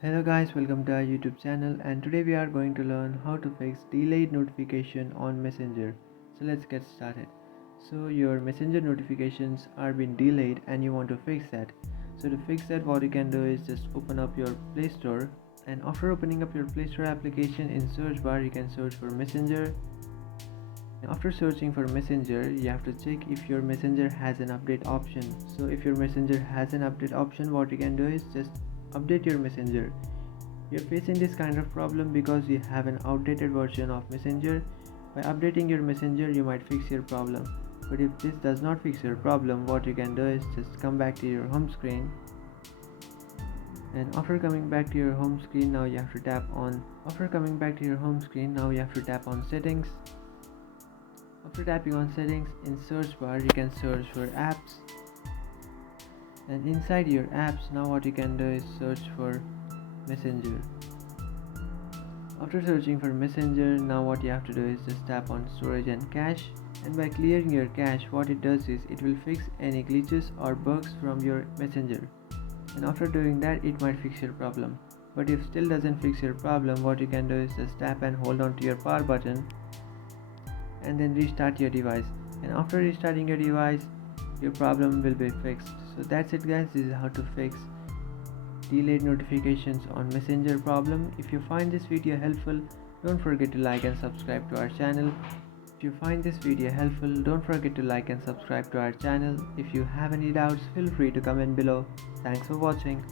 Hello guys, welcome to our YouTube channel, and today we are going to learn how to fix delayed notification on Messenger. So let's get started. So your Messenger notifications are being delayed and you want to fix that. So to fix that, what you can do is just open up your Play Store, and after opening up your Play Store application, in search bar you can search for Messenger. After searching for Messenger, you have to check if your Messenger has an update option. So if your Messenger has an update option, what you can do is just update your Messenger. You're facing this kind of problem because you have an outdated version of Messenger. By updating your Messenger, you might fix your problem. But if this does not fix your problem, what you can do is just come back to your home screen. And after coming back to your home screen, now you have to tap on settings. After tapping on settings, in search bar you can search for apps, and inside your apps, now what you can do is search for Messenger. After searching for Messenger, now what you have to do is just tap on storage and cache, and by clearing your cache, what it does is it will fix any glitches or bugs from your Messenger. And after doing that, it might fix your problem. But if still doesn't fix your problem, what you can do is just tap and hold on to your power button and then restart your device. And after restarting your device, your problem will be fixed. So that's it guys, this is how to fix delayed notifications on Messenger problem. If you find this video helpful, don't forget to like and subscribe to our channel. If you have any doubts, feel free to comment below. Thanks for watching.